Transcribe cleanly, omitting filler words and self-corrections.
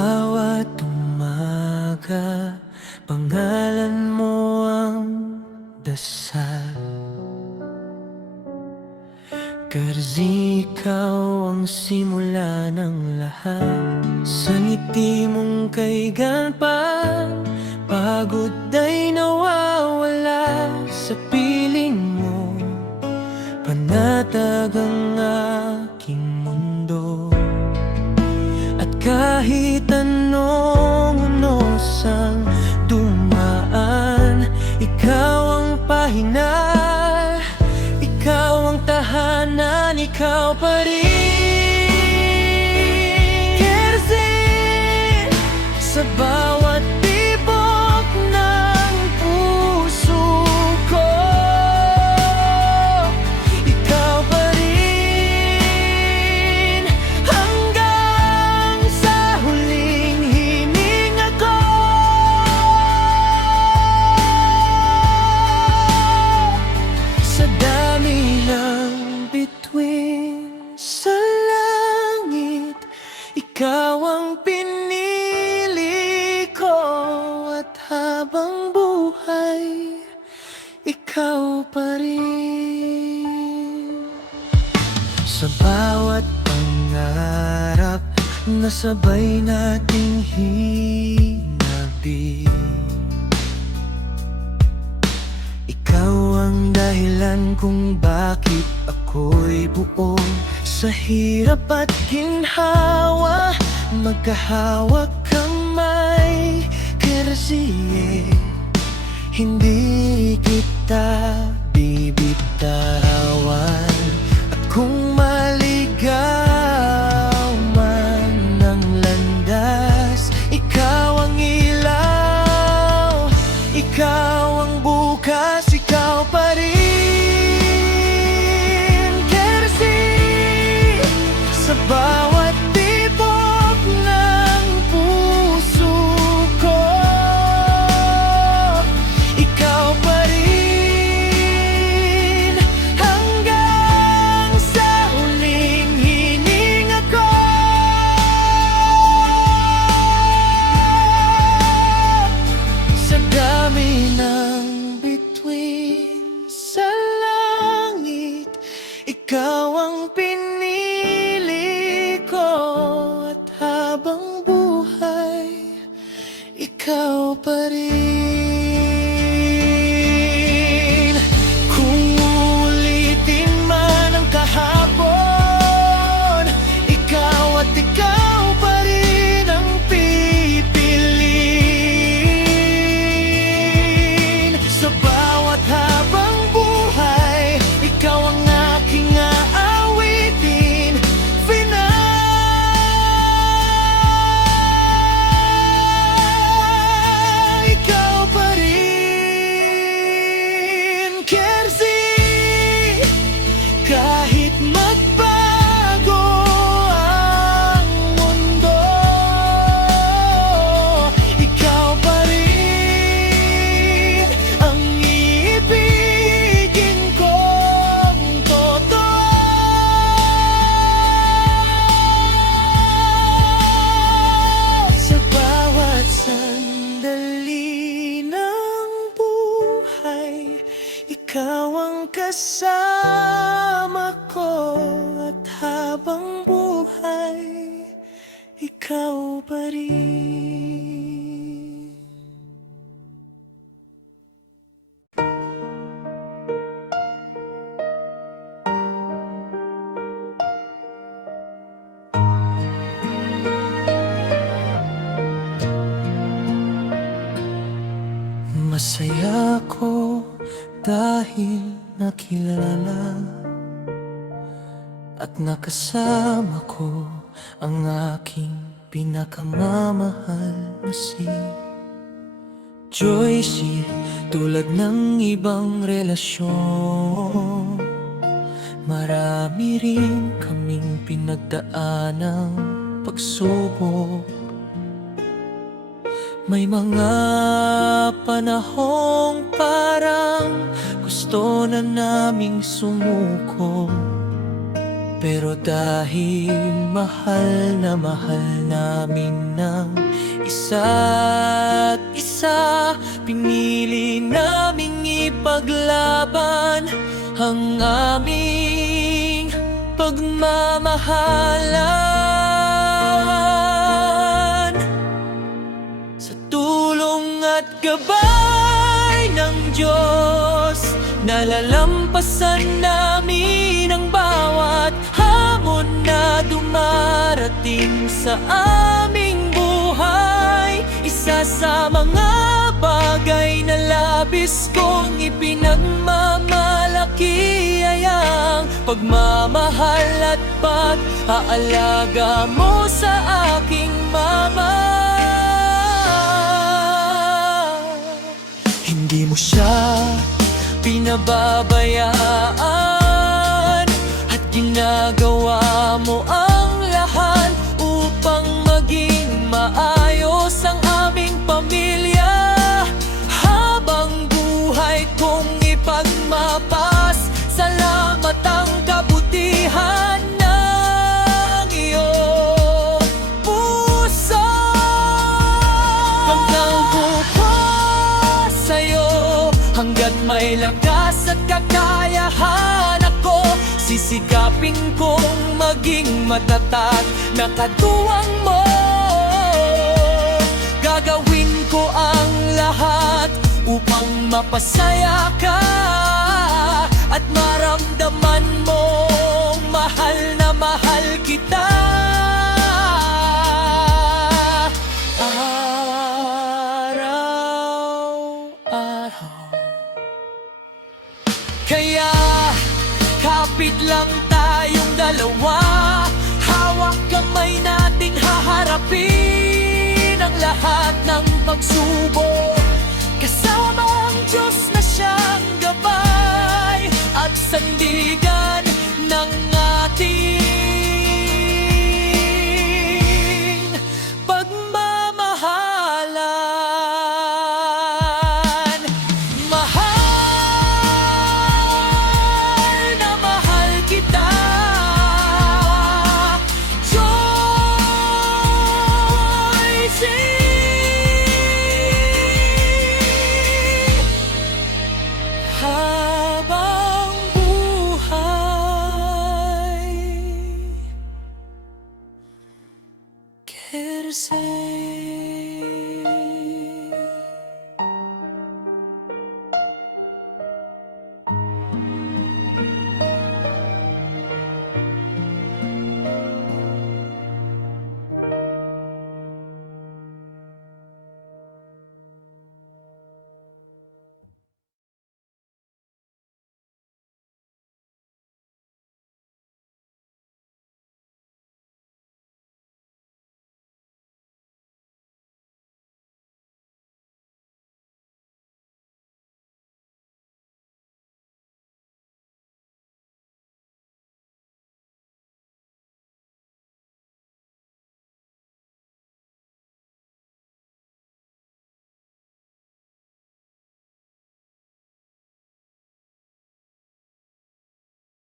bawat umaga, pangalan mo ang dasal. Kasi ikaw ang simula ng lahat. Sa ngiti mong kay ganpan, pagod ay nawawala. Sa piling mo, panatag ang aking mundo. At kahit anong unosang dumaan, ikaw ang pahina, ikaw ang tahanan, ikaw pa rin. Kersin, sa bawat tibok ng puso ko, ikaw pa rin. Hanggang sa huling hininga ko, sa dami ng bituin sa langit, ikaw ang pinili ko. At habang buhay, ikaw pa rin. Sa bawat pangarap na sabay nating hinabi, ikaw ang dahilan kung bakit ako'y buo. Sa hirap at ginhawa, magkahawak kamay. Kasi hindi kita bibitawan. At kung maligaw man ang landas, ikaw ang ilaw, ikaw ang bukas, ikaw pa rin. Kasi sa bawat tibok ng puso ko, ikaw pa rin. Hanggang sa huling hininga ko, sa dami ng bituin sa langit, ikaw ang pinili ko. At habang buhay, ikaw pa rin. Kung ulitin man ang kahapon, ikaw at ikaw pa rin ang pipiliin. Sa bawat habang buhay, ikaw ang aking aawitin. Ikaw pa rin. Kersi, kahit magbago ang mundo, ikaw pa rin ang iibigin kong totoo. Sa bawat sandali ng buhay, ikaw ang kasama ko. At habang buhay, ikaw pa rin. Masaya ko dahil nakilala at nakasama ko ang aking pinakamamahal na si Joyce. Tulad ng ibang relasyon, marami rin kaming pinagdaanang pagsubok. May mga panahong parang gusto na naming sumuko, pero dahil mahal na mahal namin ng isa't isa. Pinili naming ipaglaban ang aming pagmamahalan. Sa tulong at gabay ng Diyos, nalalampasan namin ang bawat hamon na dumarating sa aming buhay. Isa sa mga bagay na labis kong ipinagmamalaki ay ang pagmamahal at pag-aalaga mo sa aking mama. Hindi mo siya pinababayaan at ginagawa mo ang lahat upang maging maayos ang aming pamilya. Habang buhay kong ipagmapas, salamat ang kabutihan ng iyong puso. Hanggang bukas sa'yo, hanggat may lakas at kakayahan ako, sisikapin kong maging matatag na katuwang mo. Gagawin ko ang lahat upang mapasaya ka at maramdaman mong mahal na mahal kita. Araw-araw. Kaya kapit lang tayong dalawa, hawak kamay nating haharapin ang lahat ng pagsubok. Kasama ang Diyos na siyang gabay at sandigan.